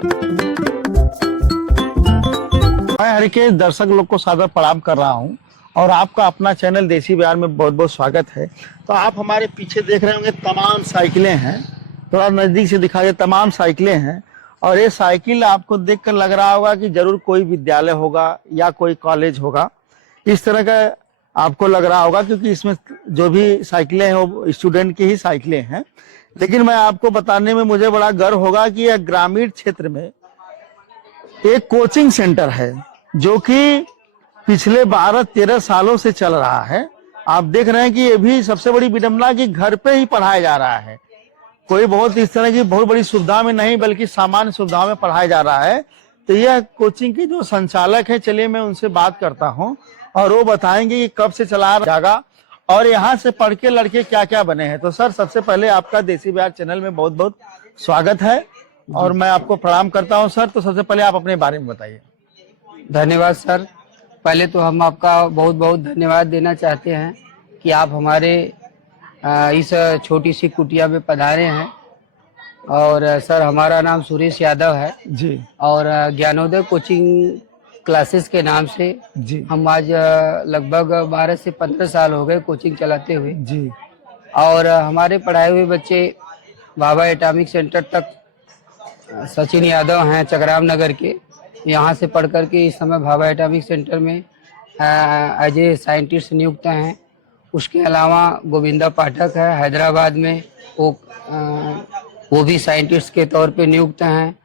मैं हरिकेश दर्शक लोग को सादर प्रणाम कर रहा हूं और आपका अपना चैनल देसी बिहार में बहुत बहुत स्वागत है। तो आप हमारे पीछे देख रहे होंगे तमाम साइकिलें हैं, थोड़ा नजदीक से दिखा दे, तमाम साइकिलें हैं। और ये साइकिल आपको देखकर लग रहा होगा कि जरूर कोई विद्यालय होगा या कोई कॉलेज होगा, इस तरह का आपको लग रहा होगा, क्योंकि इसमें जो भी साइकिलें हैं वो स्टूडेंट की ही साइकिलें हैं। लेकिन मैं आपको बताने में मुझे बड़ा गर्व होगा कि यह ग्रामीण क्षेत्र में एक कोचिंग सेंटर है जो कि पिछले 12-13 सालों से चल रहा है। आप देख रहे हैं कि ये भी सबसे बड़ी विडंबना कि घर पे ही पढ़ाया जा रहा है। कोई बहुत इस तरह की बहुत बड़ी सुविधा में नहीं, बल्कि सामान्य सुविधाओं में पढ़ाया जा रहा है। तो यह कोचिंग के जो संचालक है, चलिए मैं उनसे बात करता हूं और वो बताएंगे कि कब से चला जाएगा और यहाँ से पढ़ के लड़के क्या क्या बने हैं। तो सर, सबसे पहले आपका देसी बिहार चैनल में बहुत बहुत स्वागत है और मैं आपको प्रणाम करता हूं सर। तो सबसे पहले आप अपने बारे में बताइए। धन्यवाद सर। पहले तो हम आपका बहुत बहुत धन्यवाद देना चाहते हैं कि आप हमारे इस छोटी सी कुटिया में पधारे हैं। और सर, हमारा नाम सुरेश यादव है जी। और ज्ञानोदय कोचिंग क्लासेस के नाम से जी। हम आज लगभग 12 से 15 साल हो गए कोचिंग चलाते हुए जी। और हमारे पढ़ाए हुए बच्चे भाभा एटॉमिक सेंटर तक सचिन यादव हैं चकराम नगर के, यहाँ से पढ़ कर के इस समय भाभा एटॉमिक सेंटर में एज ए साइंटिस्ट नियुक्त हैं। उसके अलावा गोविंदा पाठक है हैदराबाद में, वो भी साइंटिस्ट के तौर पे नियुक्त हैं।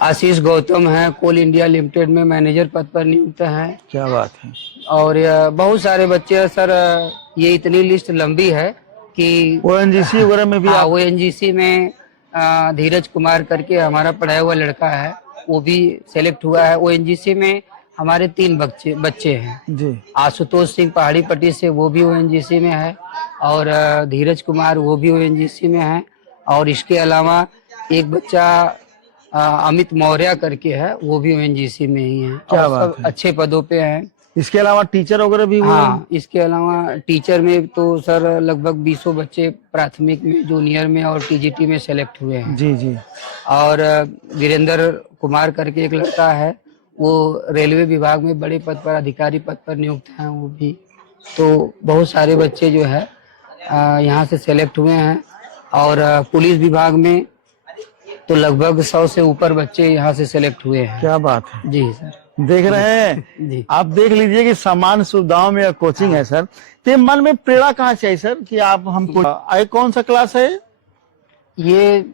आशीष गौतम है कोल इंडिया लिमिटेड में मैनेजर पद पर नियुक्त हैं। क्या बात है। और बहुत सारे बच्चे हैं सर, ये इतनी लिस्ट लंबी है कि ओएनजीसी वगैरह में भी आप... ओएनजीसी में धीरज कुमार करके हमारा पढ़ाया हुआ लड़का है, वो भी सेलेक्ट हुआ है। ओएनजीसी में हमारे 3 बच्चे हैं जी। आशुतोष सिंह पहाड़ी पट्टी से, वो भी ओएनजीसी में है, और धीरज कुमार वो भी ओएनजीसी में है। और इसके अलावा एक बच्चा अमित मौर्य करके है, वो भी ओएनजीसी में ही है। क्या और बात सब है। अच्छे पदों पे हैं। इसके अलावा टीचर वगैरह भी हुए? हाँ, इसके अलावा टीचर में तो सर लगभग 20 बच्चे प्राथमिक में, जूनियर में और टीजीटी में सेलेक्ट हुए हैं। जी जी। और वीरेंद्र कुमार करके एक लड़का है, वो रेलवे विभाग में बड़े पद पर, अधिकारी पद पर नियुक्त हैं वो भी। तो बहुत सारे बच्चे जो है यहाँ से सेलेक्ट हुए हैं। और पुलिस विभाग में तो लगभग 100 से ऊपर बच्चे यहाँ से सेलेक्ट हुए हैं। क्या बात है। जी सर। देख रहे हैं जी। आप, देख लीजिए कि सामान्य सुविधाओं में कोचिंग है सर। तो मन में प्रेरणा कहाँ से आई सर कि आप हमको आए? कौन सा क्लास है ये?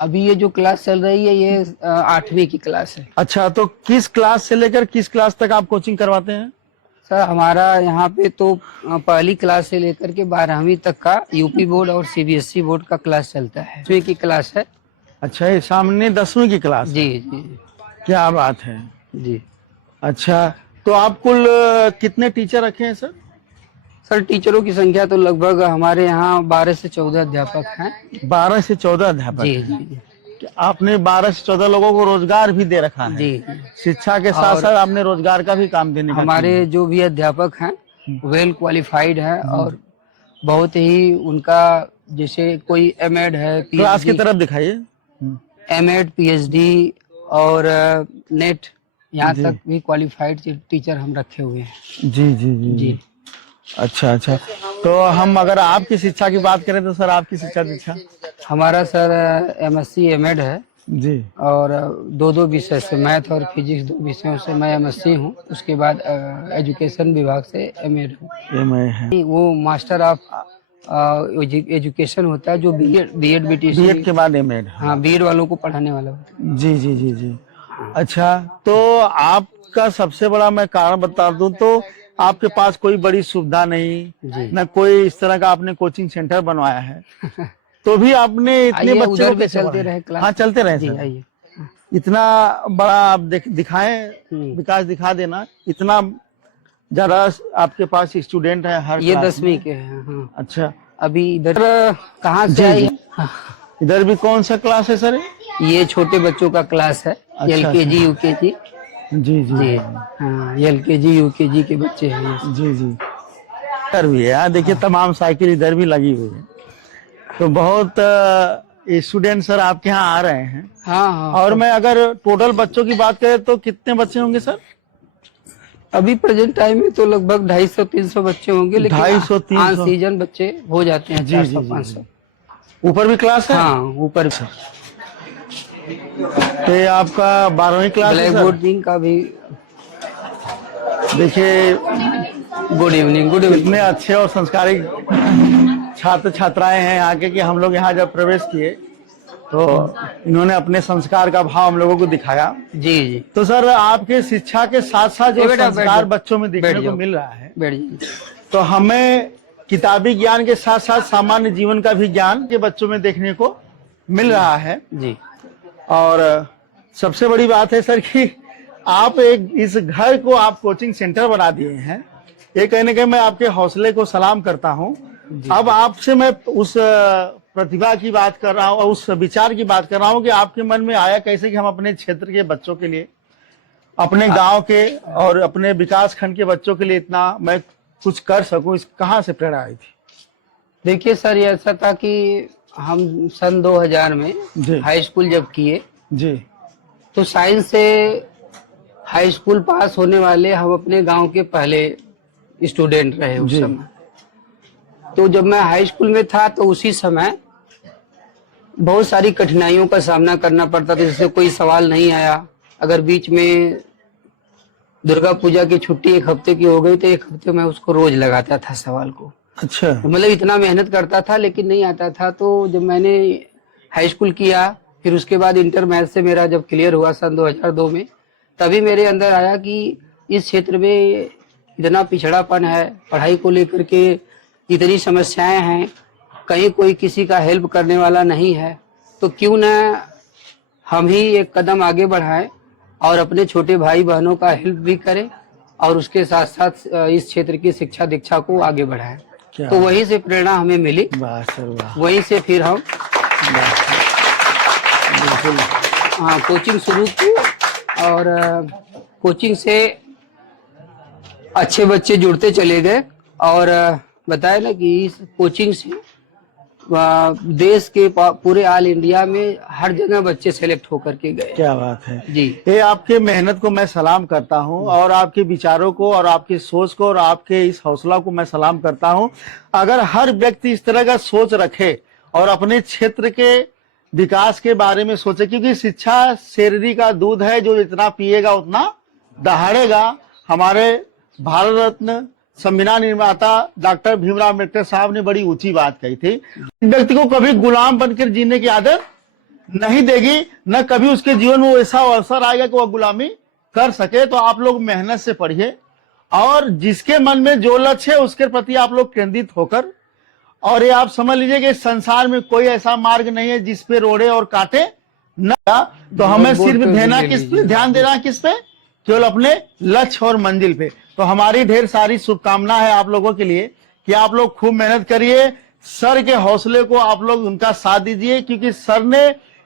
अभी ये जो क्लास चल रही है ये 8वीं की क्लास है। अच्छा, तो किस क्लास से लेकर किस क्लास तक आप कोचिंग करवाते हैं? सर, हमारा यहाँ पे तो पहली क्लास से लेकर के 12वीं तक का यूपी बोर्ड और सीबीएसई बोर्ड का क्लास चलता है। 10वीं की क्लास है। अच्छा, ये सामने 10वीं की क्लास? जी जी। क्या बात है जी। अच्छा, तो आप कुल कितने टीचर रखे हैं सर? सर, टीचरों की संख्या तो लगभग हमारे यहाँ 12 से 14 अध्यापक हैं। 12 से 14 अध्यापक? जी जी। आपने 12 से 14 लोगों को रोजगार भी दे रखा है? जी। शिक्षा के साथ साथ आपने रोजगार का भी काम देने का? हमारे जो भी अध्यापक हैं वेल क्वालिफाइड है और बहुत ही उनका, जैसे कोई एमएड है, क्लास की तरफ दिखाइए। एमएड, पीएचडी और नेट, यहाँ तक भी क्वालिफाइड टीचर हम रखे हुए हैं। जी जी जी जी। अच्छा अच्छा। तो हम अगर आपकी शिक्षा की बात करें तो सर, आपकी शिक्षा दीक्षा? हमारा सर एमएससी एमएड है जी। और 2 विषय से, मैथ और फिजिक्स 2 विषयों से मैं एमएससी हूँ। उसके बाद एजुकेशन विभाग से एमएड हूँ। एमए है वो मास्टर ऑफ एजुकेशन होता है, जो बीएड बीटीसी, बीएड के बाद एमएड। हाँ, बीएड वालों को पढ़ाने वाला होता है। जी जी जी जी। अच्छा, तो आपका सबसे बड़ा मैं कारण बता दूं तो आपके पास कोई बड़ी सुविधा नहीं, न कोई इस तरह का आपने कोचिंग सेंटर बनवाया है, तो भी आपने इतने बच्चों को चलते रहे क्लास। हाँ, चलते रहे जी, सर। आइए। इतना बड़ा आप दिखाएं, विकास दिखा देना। इतना ज्यादा आपके पास स्टूडेंट है हर ये क्लास 10वीं के हैं। हाँ। अच्छा, अभी इधर कहाँ से आई? इधर भी कौन सा क्लास है सर? ये छोटे बच्चों का क्लास है। अच्छा, एलकेजी यूकेजी। जी जी जी। हाँ, एलकेजी यूकेजी के बच्चे हैं ये। जी जी। इधर भी है, देखिए तमाम साइकिल इधर भी लगी हुई है। तो बहुत स्टूडेंट सर आपके यहाँ आ रहे हैं। हाँ हाँ। और मैं अगर टोटल बच्चों की बात करें तो कितने बच्चे होंगे सर? अभी प्रेजेंट टाइम में तो लगभग 250-300 बच्चे होंगे, लेकिन 250-300 सीजन बच्चे हो जाते हैं जी, 400-500। ऊपर भी क्लास है? हाँ, ऊपर तो ये आपका 12वीं क्लास है ब्लैक सर? बोर्डिंग का भी। देखिए गुड इवनिंग। कितने अच्छे और संस्कारी छात्र छात्राएं हैं यहाँ के, कि हम लोग यहाँ जब प्रवेश किए तो इन्होंने अपने संस्कार का भाव हम लोगों को दिखाया। जी जी। तो सर आपके शिक्षा के साथ साथ जो बेटा, संस्कार बैठ बच्चों में देखने को जाओ। मिल रहा है, बैठ जाइए। तो हमें किताबी ज्ञान के साथ साथ सामान्य जीवन का भी ज्ञान के बच्चों में देखने को मिल रहा है जी। और सबसे बड़ी बात है सर कि आप एक इस घर को आप कोचिंग सेंटर बना दिए हैं। ये कहने के मैं आपके हौसले को सलाम करता हूँ। अब आपसे मैं उस प्रतिभा की बात कर रहा हूँ और उस विचार की बात कर रहा हूँ कि आपके मन में आया कैसे कि हम अपने क्षेत्र के बच्चों के लिए, अपने गांव के और अपने विकास खंड के बच्चों के लिए इतना मैं कुछ कर सकूं, इस कहाँ से प्रेरणा आई थी? देखिए सर, ये ऐसा था कि हम सन 2000 में जी हाई स्कूल जब किए जी तो साइंस से हाई स्कूल पास होने वाले हम अपने गांव के पहले स्टूडेंट रहे उस जी। समय। तो जब मैं हाई स्कूल में था तो उसी समय बहुत सारी कठिनाइयों का सामना करना पड़ता था। जैसे कोई सवाल नहीं आया, अगर बीच में दुर्गा पूजा की छुट्टी 1 हफ्ते की हो गई तो 1 हफ्ते में उसको रोज लगाता था सवाल को। अच्छा। मतलब इतना मेहनत करता था लेकिन नहीं आता था। तो जब मैंने हाई स्कूल किया, फिर उसके बाद इंटर मैथ से मेरा जब क्लियर हुआ सन 2002 में, तभी मेरे अंदर आया कि इस क्षेत्र में इतना पिछड़ापन है, पढ़ाई को लेकर के इतनी समस्याएं हैं, कहीं कोई किसी का हेल्प करने वाला नहीं है, तो क्यों ना हम ही एक कदम आगे बढ़ाएं और अपने छोटे भाई बहनों का हेल्प भी करें और उसके साथ साथ इस क्षेत्र की शिक्षा दीक्षा को आगे बढ़ाएं। तो वहीं से प्रेरणा हमें मिली। वाह सर वाह। वहीं से फिर हम हाँ कोचिंग शुरू की और कोचिंग से अच्छे बच्चे जुड़ते चले गए और बताया ना कि इस कोचिंग से देश के पूरे ऑल इंडिया में हर जगह बच्चे सेलेक्ट होकर के गए। क्या बात है जी। ये आपके मेहनत को मैं सलाम करता हूँ और आपके विचारों को और आपकी सोच को और आपके इस हौसला को मैं सलाम करता हूँ। अगर हर व्यक्ति इस तरह का सोच रखे और अपने क्षेत्र के विकास के बारे में सोचे, क्योंकि शिक्षा शेरडी का दूध है, जो जितना पिएगा उतना दहाड़ेगा। हमारे भारत रत्न संविधान निर्माता डॉक्टर भीमराव अम्बेडकर साहब ने बड़ी ऊंची बात कही थी, व्यक्ति को कभी गुलाम बनकर जीने की आदत नहीं देगी, न कभी उसके जीवन में ऐसा अवसर आएगा कि वह गुलामी कर सके। तो आप लोग मेहनत से पढ़िए और जिसके मन में जो लक्ष्य है उसके प्रति आप लोग केंद्रित होकर, और ये आप समझ लीजिए कि संसार में कोई ऐसा मार्ग नहीं है जिस पे रोड़े और कांटे न। तो हमें सिर्फ देना किस पे, ध्यान देना किस पे, केवल अपने लक्ष्य और मंजिल पे। तो हमारी ढेर सारी शुभकामना है आप लोगों के लिए कि आप लोग खूब मेहनत करिए। सर के हौसले को आप लोग उनका साथ दीजिए, क्योंकि सर ने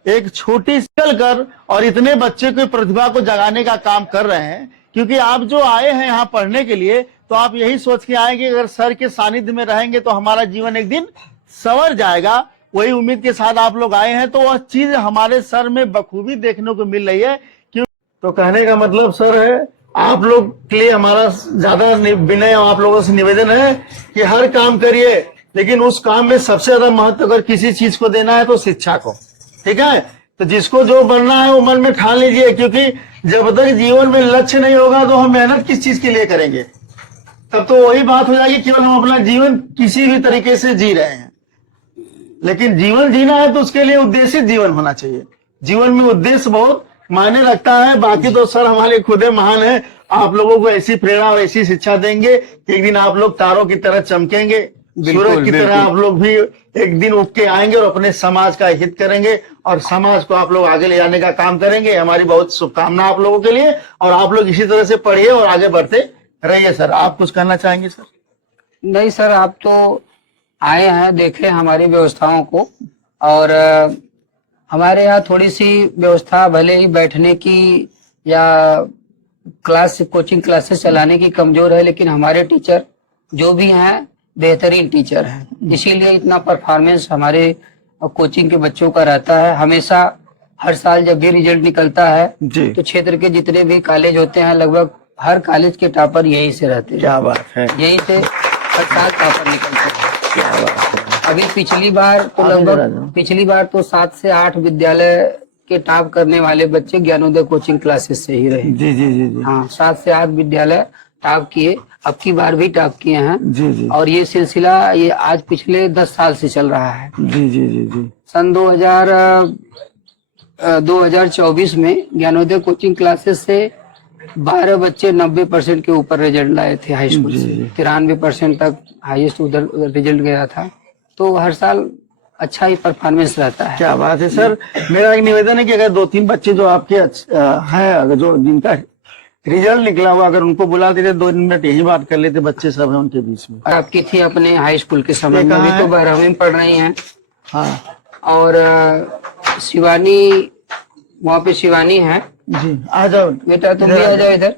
एक छोटी चल कर और इतने बच्चे की प्रतिभा को जगाने का काम कर रहे हैं। क्योंकि आप जो आए हैं यहाँ पढ़ने के लिए, तो आप यही सोच के आए कि अगर सर के सानिध्य में रहेंगे तो हमारा जीवन एक दिन संवर जाएगा। वही उम्मीद के साथ आप लोग आए हैं, तो वह चीज हमारे सर में बखूबी देखने को मिल रही है। क्यों? तो कहने का मतलब सर है, आप लोग के लिए हमारा ज्यादा विनय आप लोगों से निवेदन है कि हर काम करिए, लेकिन उस काम में सबसे ज्यादा महत्व अगर किसी चीज को देना है तो शिक्षा को। ठीक है? तो जिसको जो बनना है वो मन में ठान लीजिए, क्योंकि जब तक जीवन में लक्ष्य नहीं होगा तो हम मेहनत किस चीज के लिए करेंगे? तब तो वही बात हो जाएगी, केवल हम अपना जीवन किसी भी तरीके से जी रहे हैं। लेकिन जीवन जीना है तो उसके लिए उद्देशित जीवन होना चाहिए। जीवन में उद्देश्य बहुत मायने रखता है। बाकी तो सर हमारे खुदे महान है, आप लोगों को ऐसी प्रेरणा और ऐसी शिक्षा देंगे कि एक दिन आप लोग तारों की तरह चमकेंगे, सूरज की तरह आप लोग भी एक दिन उठ के आएंगे और अपने समाज का हित करेंगे और समाज को आप लोग आगे ले जाने का काम करेंगे। हमारी बहुत शुभकामना आप लोगों के लिए, और आप लोग इसी तरह से पढ़िए और आगे बढ़ते रहिए। सर आप कुछ कहना चाहेंगे? सर नहीं सर, आप तो आए हैं, देखे हमारी व्यवस्थाओं को, और हमारे यहाँ थोड़ी सी व्यवस्था भले ही बैठने की या कोचिंग क्लासेस चलाने की कमजोर है, लेकिन हमारे टीचर जो भी हैं बेहतरीन टीचर हैं, इसीलिए इतना परफॉर्मेंस हमारे और कोचिंग के बच्चों का रहता है। हमेशा हर साल जब भी रिजल्ट निकलता है जी, तो क्षेत्र के जितने भी कॉलेज होते हैं लगभग हर कॉलेज के टॉपर यहीं से रहते हैं। क्या बात है, यहीं से हर साल टॉपर निकलते हैं। क्या बात है। अभी पिछली बार तो आप इधर आ जाओ। लगभग पिछली बार तो 7 से 8 विद्यालय के टॉप करने वाले बच्चे ज्ञानोदय कोचिंग क्लासेस से ही रहे। जी जी जी जी, हाँ, 7 से 8 विद्यालय टॉप किए, अब की बार भी टॉप किए हैं। जी जी और ये सिलसिला ये आज पिछले 10 साल से चल रहा है। जी जी जी जी, सन 2024 में ज्ञानोदय कोचिंग क्लासेस से 12 बच्चे 90% के ऊपर रिजल्ट लाए थे हाई स्कूल जी, से। जी। 93% तक हाईएस्ट उधर रिजल्ट गया था। तो हर साल अच्छा ही परफॉर्मेंस रहता है। क्या बात है सर। मेरा एक निवेदन है कि अगर 2-3 बच्चे जो आपके हैं, अगर जो जिनका रिजल्ट निकला हुआ, अगर उनको बुला देते 2 मिनट यही बात कर लेते, बच्चे सब हैं उनके बीच में। आपकी थी अपने हाई स्कूल के समय ये में, कहाँ अभी तो है? 12वीं में पढ़ रही हैं। हाँ और शिवानी, वहाँ पे शिवानी है। जी, आ जाओ बेटा तुम भी आ जाओ इधर।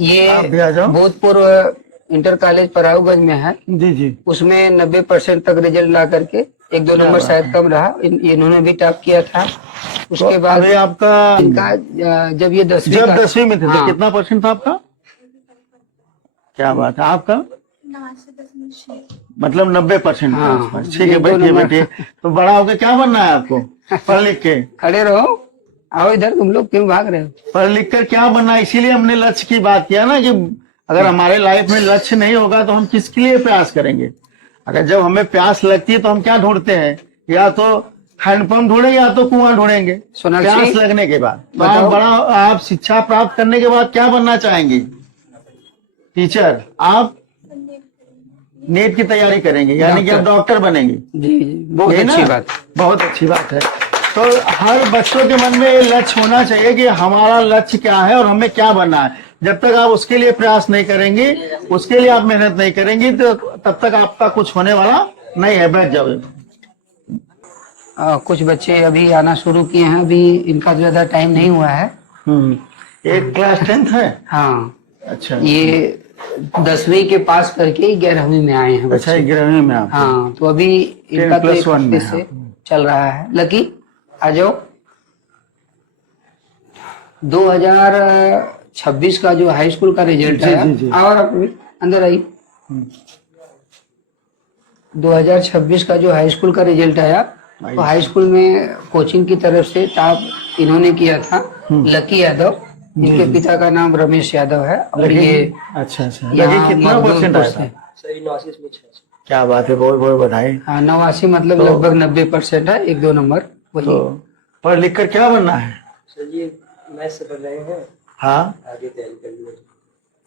ये आप भी आ जाओ। भूतपूर्व इंटर कॉलेज पराऊगंज में है। जी जी, उसमें 90% तक रिजल्ट ला करके 1-2 नंबर शायद कम रहा, इन्होंने भी टॉप किया था। उसके बाद अभी आपका इनका जब ये 10वीं जब का 10वीं में थे तो हाँ, कितना % था आपका? क्या बात है, आपका 89.6। मतलब 90% हाँ, के आसपास। ठीक है, ये दो बैठिए नंबर। बैठिए। तो बड़ा होकर क्या बनना है आपको, पढ़ लिख के? खड़े रहो, आओ इधर, तुम लोग क्यों भाग रहे हो? पढ़ लिख कर क्या बनना है, इसीलिए हमने लक्ष्य की बात किया ना, कि अगर हमारे लाइफ में लक्ष्य नहीं होगा तो हम किसके लिए प्रयास करेंगे। अगर जब हमें प्यास लगती है तो हम क्या ढूंढते हैं, या तो हैंडपंप ढूंढेंगे या तो कुआं ढूंढेंगे सोनाक्षी, प्यास लगने के बाद। तो बताओ। आप शिक्षा प्राप्त करने के बाद क्या बनना चाहेंगी? टीचर। आप नीट की तैयारी करेंगे, यानी कि आप डॉक्टर बनेंगे। जी जी, बहुत यही ना? अच्छी बात। बहुत अच्छी बात है। तो हर बच्चों के मन में ये लक्ष्य होना चाहिए कि हमारा लक्ष्य क्या है और हमें क्या बनना है। जब तक आप उसके लिए प्रयास नहीं करेंगे, उसके लिए आप मेहनत नहीं करेंगी, तो तब तक आपका कुछ होने वाला नहीं है। बैठ जाओ। कुछ बच्चे अभी आना शुरू किए हैं, अभी इनका ज्यादा टाइम नहीं हुआ है। एक क्लास 10th है। हाँ, अच्छा, ये 10वीं के पास करके 11वीं में आए हैं अच्छा, बच्चे। 11वीं में आप? हाँ, तो अभी इनका तो 1 10+1 हफ्ते में से आप। चल रहा है। लकी आ जाओ। 2026 का जो हाई स्कूल का रिजल्ट जी, आया, जी, जी। और अंदर आई। 2026 का जो हाई स्कूल का रिजल्ट आया, तो हाई स्कूल में कोचिंग की तरफ से टॉप इन्होंने किया था लकी यादव। इनके पिता का नाम रमेश यादव है, और ये अच्छा अच्छा, लगे यहाँ कितना मखदूमपुर % आया से। था? क्या बात है, बहुत बहुत बधाई। हाँ, 89 मतलब तो- लगभग 90% है, 1-2 नंबर वही। तो पढ़ लिख कर क्या बनना है? सर जी मैथ्स से पढ़ रहे हैं, हाँ, आगे तैयारी करनी है।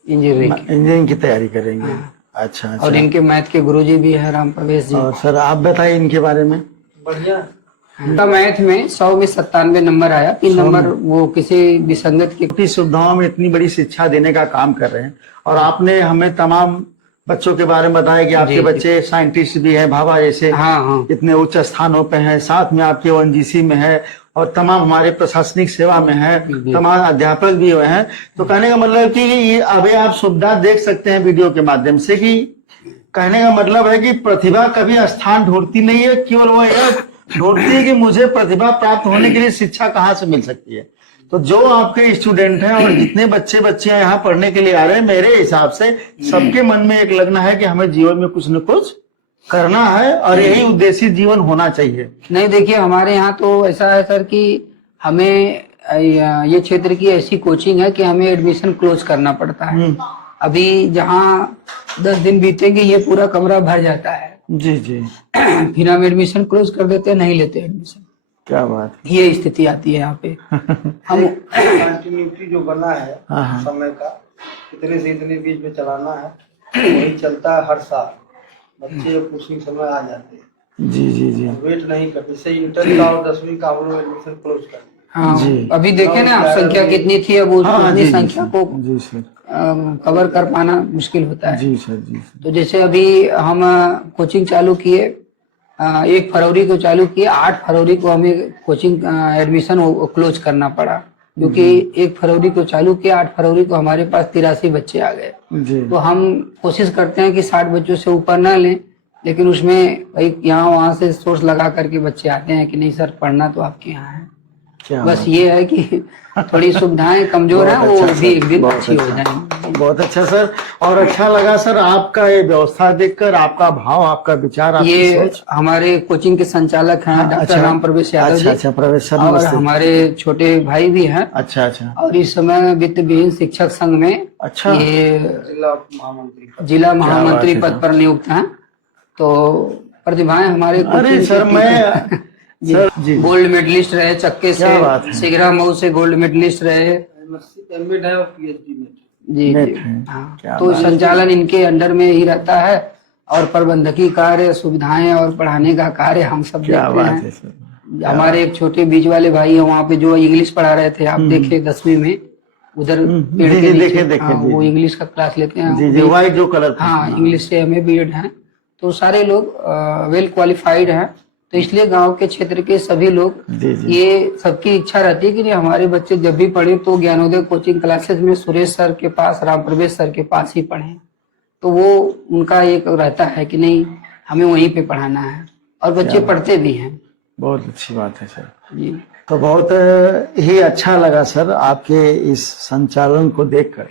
इंजीनियरिंग की। इंजीनियरिंग की तैयारी करेंगे। हाँ। अच्छा और अच्छा। इनके मैथ के गुरुजी भी है राम प्रवेश जी। और सर आप बताइए इनके बारे में। बढ़िया। इनका मैथ में 100 में 97 नंबर आया। 3 नंबर वो किसी विसंगत की। छोटी सुविधाओं में इतनी बड़ी शिक्षा देने का काम कर रहे हैं, और आपने हमें तमाम बच्चों के बारे में बताया कि आपके जी, जी। बच्चे साइंटिस्ट भी हैं, भाभा जैसे हाँ हाँ, इतने उच्च स्थानों पे हैं, साथ में आपके ONGC में है, और तमाम हमारे प्रशासनिक सेवा में है, जी। तमाम अध्यापक भी हुए हैं। तो कहने का मतलब कि ये अभी आप सुविधा देख सकते हैं वीडियो के माध्यम से, कि कहने का मतलब है कि प्रतिभा कभी स्थान ढूंढती नहीं है, केवल वो यह ढूंढती है कि मुझे प्रतिभा प्राप्त होने के लिए शिक्षा कहाँ से मिल सकती है। तो जो आपके स्टूडेंट हैं और जितने बच्चियां यहाँ पढ़ने के लिए आ रहे हैं, मेरे हिसाब से सबके मन में एक लगना है कि हमें जीवन में कुछ न कुछ करना है, और यही उद्देश्य जीवन होना चाहिए। नहीं देखिए, हमारे यहाँ तो ऐसा है सर कि हमें ये क्षेत्र की ऐसी कोचिंग है कि हमें एडमिशन क्लोज करना पड़ता है। अभी जहाँ 10 दिन बीतेंगे ये पूरा कमरा भर जाता है। जी जी, फिर हम एडमिशन क्लोज कर देते हैं, नहीं लेते एडमिशन। क्या बात। ये स्थिति आती है यहाँ पे। हम कंटिन्यूटी जो बना है हाँ। समय का, इतने से इतने बीच में चलाना है, वही चलता है हर साल। बच्चे कोचिंग समय आ जाते हैं, जी जी जी वेट नहीं करते। जैसे इंटर का और 10वीं का हम लोग एडमिशन क्लोज कर दिए। हाँ, जी। अभी देखे ना आप संख्या कितनी थी, अब हाँ, उतनी जी, संख्या जी, को जी सर, कवर कर पाना मुश्किल होता है। जी सर, जी सर। तो जैसे अभी हम कोचिंग चालू किए, 1 फरवरी को चालू किए, 8 फरवरी को हमें कोचिंग एडमिशन क्लोज करना पड़ा, क्योंकि 1 फरवरी को चालू किया, 8 फरवरी को हमारे पास 83 बच्चे आ गए। जी तो हम कोशिश करते हैं कि 60 बच्चों से ऊपर ना लें, लेकिन उसमें भाई यहाँ वहाँ से सोर्स लगा करके बच्चे आते हैं कि नहीं सर पढ़ना तो आपके यहाँ है। क्या बस बात। ये है कि थोड़ी सुविधाएं कमजोर हैं, बहुत वो अच्छा भी सर, एक दिन बहुत अच्छी हो अच्छा। जाएंगी। बहुत अच्छा सर। और अच्छा लगा सर आपका ये व्यवस्था देखकर, आपका भाव, आपका विचार, आपकी ये सोच। हमारे कोचिंग के संचालक हैं हाँ, डॉक्टर अच्छा। राम प्रवेश यादव अच्छा जी, अच्छा प्रवेश सर, और नमस्ते। हमारे छोटे भाई भी हैं, अच्छा अच्छा और इस समय वित्त विहीन शिक्षक संघ में अच्छा। ये जिला महामंत्री जिला महामंत्री है पद सर। पर नियुक्त हैं। तो प्रतिभाएं हमारे अरे कोचिंग सर के मैं जी, सर जी गोल्ड मेडलिस्ट रहे चक्के से, क्या बात है। सिगरा मऊ से गोल्ड मेडलिस्ट रहे। एमएड है और पीएचडी में। जी नेट जी है। हाँ, क्या तो बात है। संचालन इनके अंडर में ही रहता है, और प्रबंधकीय कार्य, सुविधाएं और पढ़ाने का कार्य हम सब क्या देखते बात हैं। है सर। हमारे एक छोटे बीच वाले भाई हैं वहाँ पे जो इंग्लिश पढ़ा रहे थे, आप देखे 10वीं में उधर पेड़ जी के जी नीचे, देखे देखे हाँ, जी वो जी इंग्लिश का क्लास लेते हैं। जी जी व्हाइट जो कलर का। हाँ, इंग्लिश से MA BEd हैं, तो सारे लोग वेल क्वालिफाइड हैं। तो इसलिए गांव के क्षेत्र के सभी लोग, जी जी ये सबकी इच्छा रहती है कि नहीं हमारे बच्चे जब भी पढ़े तो ज्ञानोदय कोचिंग क्लासेस में सुरेश सर के पास, राम प्रवेश सर के पास ही पढ़ें। तो वो उनका एक रहता है कि नहीं हमें वहीं पे पढ़ाना है, और बच्चे पढ़ते भी हैं। बहुत अच्छी बात है सर। जी तो बहुत ही अच्छा लगा सर आपके इस संचालन को देखकर,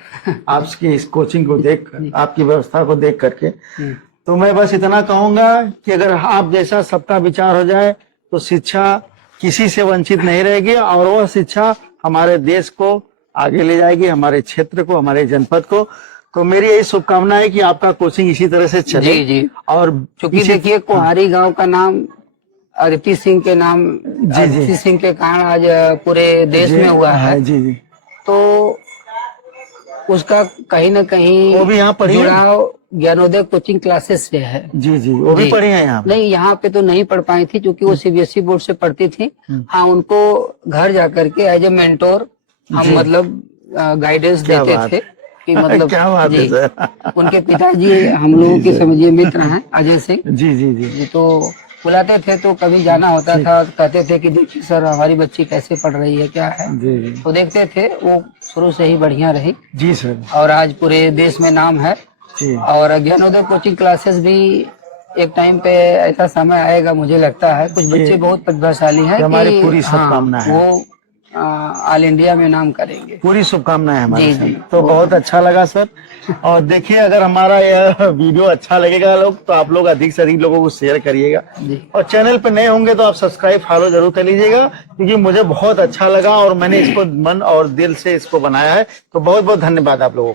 आपकी इस कोचिंग को देखकर, आपकी व्यवस्था को देख करके। तो मैं बस इतना कहूंगा कि अगर आप जैसा सबका विचार हो जाए तो शिक्षा किसी से वंचित नहीं रहेगी, और वह शिक्षा हमारे देश को आगे ले जाएगी, हमारे क्षेत्र को, हमारे जनपद को। तो मेरी यही शुभकामना है कि आपका कोचिंग इसी तरह से चले। जी जी, और क्योंकि देखिए कोहारी गांव का नाम अदिति सिंह के नाम, जी। अदिति सिंह के कारण आज पूरे देश में हुआ है। जी जी तो उसका कहीं ना कहीं वो भी यहाँ पढ़ी है? जुड़ाव ज्ञानोदय कोचिंग क्लासेस से है। जी जी वो भी जी। पढ़ी है यहाँ पे? नहीं, यहाँ पे तो नहीं पढ़ पाई थी क्योंकि वो CBSE बोर्ड से पढ़ती थी। हाँ, उनको घर जाकर के एज ए मेंटोर हम मतलब गाइडेंस क्या देते बात थे कि मतलब क्या बात है जी, सर। उनके पिताजी हम लोगों के समझिए मित्र हैं, अजय सिंह जी जी जी जी। तो बुलाते थे तो कभी जाना होता था, कहते थे कि देखिए सर हमारी बच्ची कैसे पढ़ रही है, क्या है। जी जी तो देखते थे, वो शुरू से ही बढ़िया रही, जी सर और आज पूरे देश में नाम है। जी और ज्ञानोदय कोचिंग क्लासेस भी एक टाइम पे ऐसा समय आएगा, मुझे लगता है कुछ बच्चे बहुत प्रतिभाशाली हैं हमारी कि पूरी हाँ, शुभकामना है। वो ऑल इंडिया में नाम करेंगे। पूरी शुभकामनाएं हमारे जी, साथ। जी। तो बहुत अच्छा लगा सर। और देखिए अगर हमारा यह वीडियो अच्छा लगेगा लोग, तो आप लोग अधिक से अधिक लोगों को शेयर करिएगा, जी। और चैनल पे नए होंगे तो आप सब्सक्राइब फॉलो जरूर कर लीजिएगा, क्योंकि मुझे बहुत अच्छा लगा और मैंने इसको मन और दिल से इसको बनाया है। तो बहुत बहुत धन्यवाद आप लोगों को।